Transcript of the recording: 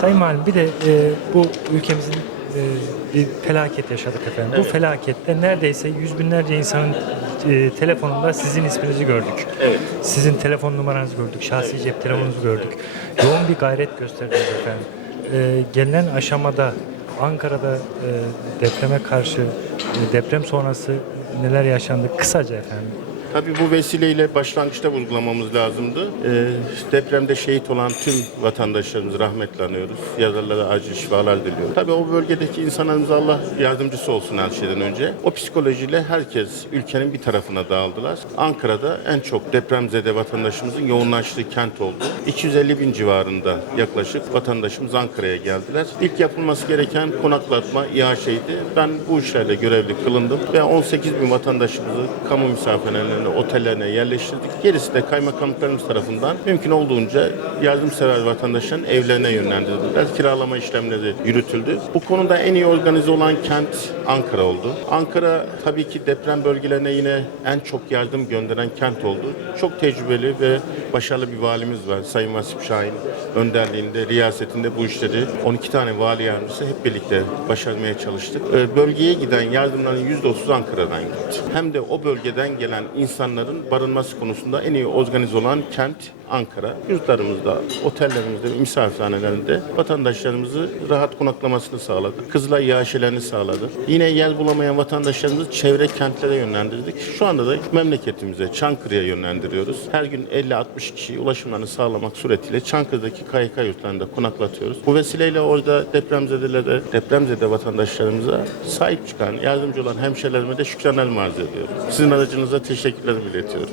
Sayın Valim bir de e, bu ülkemizin e, bir felaket yaşadık efendim. Bu felakette neredeyse yüz binlerce insanın e, telefonunda sizin isminizi gördük. Evet. Sizin telefon numaranızı gördük, şahsi cep telefonunuzu gördük. Yoğun bir gayret gösterdiniz efendim. E, gelinen aşamada Ankara'da e, depreme karşı, e, deprem sonrası neler yaşandı? Kısaca efendim. Tabii bu vesileyle başlangıçta vurgulamamız lazımdı. Ee, depremde şehit olan tüm vatandaşlarımızı rahmetle anıyoruz. Yazarlara acil şifalar diliyoruz. Tabii o bölgedeki insanlarımıza Allah yardımcısı olsun her şeyden önce. O psikolojiyle herkes ülkenin bir tarafına dağıldılar. Ankara'da en çok depremzede vatandaşımızın yoğunlaştığı kent oldu. 250 bin civarında yaklaşık vatandaşımız Ankara'ya geldiler. İlk yapılması gereken konaklatma, iaşeydi. Ben bu işlerle görevli kılındım ve 18 bin vatandaşımızı kamu misafirhanelerine, otellerine yerleştirdik. Gerisi de kaymakamlıklarımız tarafından mümkün olduğunca yardımsever vatandaşların evlerine yönlendirildiler. Kiralama işlemleri yürütüldü. Bu konuda en iyi organize olan kent Ankara oldu. Ankara tabii ki deprem bölgelerine yine en çok yardım gönderen kent oldu. Çok tecrübeli ve başarılı bir valimiz var. Sayın Vasip Şahin önderliğinde, riyasetinde bu işleri 12 tane vali yardımcısı hep birlikte başarmaya çalıştık. Ee, Bölgeye giden yardımların %30 Ankara'dan gitti. Hem de o bölgeden gelen insanların barınması konusunda en iyi organize olan kent Ankara. Yurtlarımızda, otellerimizde, misafirhanelerinde vatandaşlarımızı rahat konaklamasını sağladı. Kızılay iaşelerini sağladı. Yine yer bulamayan vatandaşlarımızı çevre kentlere yönlendirdik. Şu anda da memleketimize, Çankırı'ya yönlendiriyoruz. Her gün 50-60 kişiye ulaşımlarını sağlamak suretiyle Çankırı'daki KYK yurtlarında konaklatıyoruz. Bu vesileyle orada depremzedelere, depremzede vatandaşlarımıza sahip çıkan, yardımcı olan hemşehrilerime de şükranlarımı arz ediyorum. Sizin aracınıza teşekkürlerimi iletiyorum.